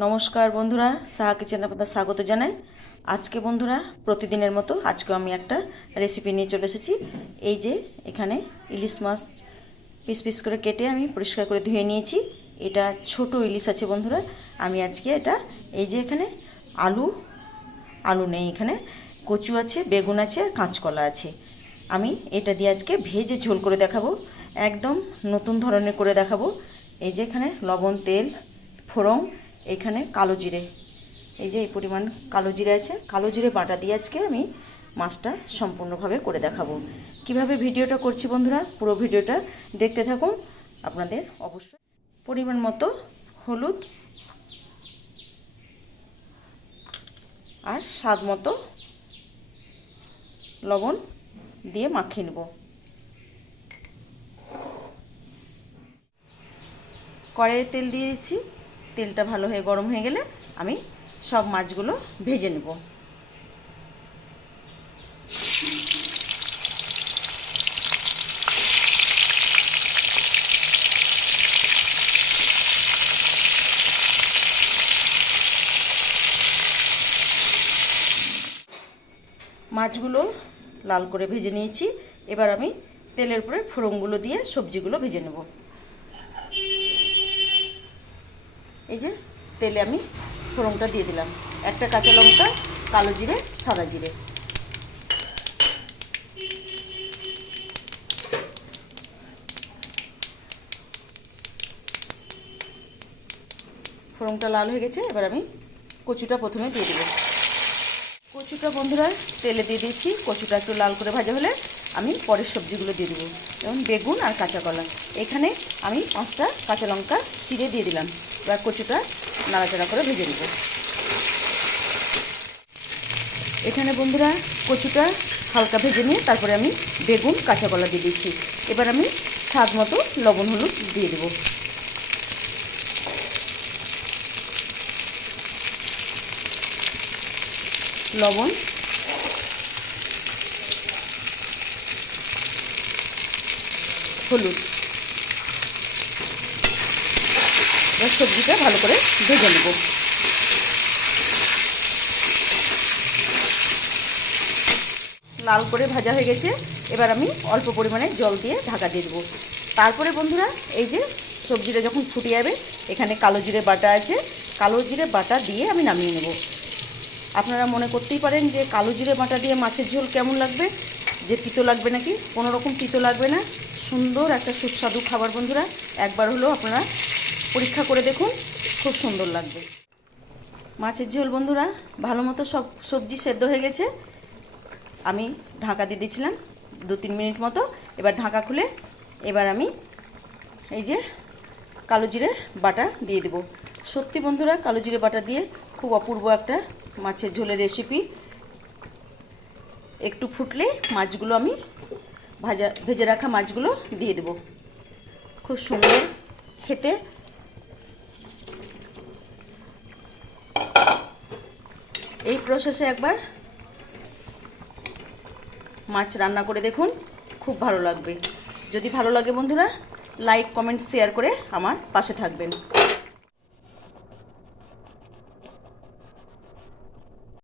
নমস্কার বন্ধুরা, সাহা কিচেনে আপনাদের স্বাগত জানাই। আজকে বন্ধুরা প্রতিদিনের মতো আজকেও আমি একটা রেসিপি নিয়ে চলে এসেছি। এই যে এখানে ইলিশ মাছ পিস পিস করে কেটে আমি পরিষ্কার করে ধুয়ে নিয়েছি। এটা ছোট ইলিশ আছে বন্ধুরা। আমি আজকে এটা এই যে এখানে আলু নেই, এখানে কচু আছে, বেগুন আছে আর কাঁচকলা আছে। আমি এটা দিয়ে আজকে ভেজে ঝোল করে দেখাবো, একদম নতুন ধরনের করে দেখাবো। এই যে এখানে লবণ, তেল, ফোড়ন, এখানে কালো জিরে, এই যে এই পরিমাণ কালো জিরে আছে। কালো জিরে বাটা দিয়ে আজকে আমি মাছটা সম্পূর্ণভাবে করে দেখাবো। কিভাবে ভিডিওটা করছি বন্ধুরা, পুরো ভিডিওটা দেখতে থাকুন। আপনাদের অবশ্যই পরিমাণ মতো হলুদ আর স্বাদ মতো লবণ দিয়ে মাখিয়ে নেব। কড়াইয়ে তেল দিয়ে দিচ্ছি। তেলটা ভালো হয়ে গরম হয়ে গেলে আমি সব মাছগুলো ভেজে নেব। মাছগুলো লাল করে ভেজে নিয়েছি। এবার আমি তেলের উপরে ফোড়নগুলো দিয়ে সবজিগুলো ভেজে নেব। এই যে তেলে আমি ফোড়নটা দিয়ে দিলাম, একটা কাঁচা লঙ্কা, কালো জিরে, সাদা জিরে। ফোড়নটা লাল হয়ে গেছে, এবার আমি কচুটা প্রথমে দিয়ে দেবো। কচুটা বন্ধুরা তেলে দিয়ে দিয়েছি। কচুটা একটু লাল করে ভাজা হলে আমি পরের সবজিগুলো দিয়ে দেবো, যেমন বেগুন আর কাঁচা কলা। এখানে আমি 5টা কাঁচা লঙ্কা চিড়ে দিয়ে দিলাম। এবার কচুটা নাড়াচাড়া করে ভেজে নেব। এখানে বন্ধুরা কচুটা হালকা ভেজে নিয়ে তারপরে আমি বেগুন, কাঁচা কলা দিয়ে দিয়েছি। এবার আমি স্বাদ মতো লবণ, হলুদ দিয়ে দেবো। লবণ, হলুদ, এবার সবজিটা ভালো করে ভেজে নেব। লাল করে ভাজা হয়ে গেছে। এবার আমি অল্প পরিমাণে জল দিয়ে ঢাকা দিয়ে দেবো। তারপরে বন্ধুরা এই যে সবজিটা যখন ফুটে যাবে, এখানে কালো জিরে বাটা আছে, কালো জিরে বাটা দিয়ে আমি নামিয়ে নেব। আপনারা মনে করতেই পারেন যে কালো জিরে বাটা দিয়ে মাছের ঝোল কেমন লাগবে, যে তিতো লাগবে নাকি। কোনো রকম তিতো লাগবে না, সুন্দর একটা সুস্বাদু খাবার বন্ধুরা। একবার হলেও আপনারা পরীক্ষা করে দেখুন, খুব সুন্দর লাগবে। মাছের ঝোল বন্ধুরা ভালো মতো সব সবজি সেদ্ধ হয়ে গেছে। আমি ঢাকা দিয়ে দিয়েছিলাম 2-3 মিনিট মতো। এবার ঢাকা খুলে এবার আমি এই যে কালো জিরে বাটা দিয়ে দেবো। সত্যি বন্ধুরা কালো জিরে বাটা দিয়ে খুব অপূর্ব একটা মাছের ঝোলের রেসিপি। একটু ফুটলে মাছগুলো আমি ভেজে রাখা মাছগুলো দিয়ে দেবো। খুব সুন্দর খেতে। এই প্রসেসে একবার মাছ রান্না করে দেখুন, খুব ভালো লাগবে। যদি ভালো লাগে বন্ধুরা লাইক, কমেন্ট, শেয়ার করে আমার পাশে থাকবেন।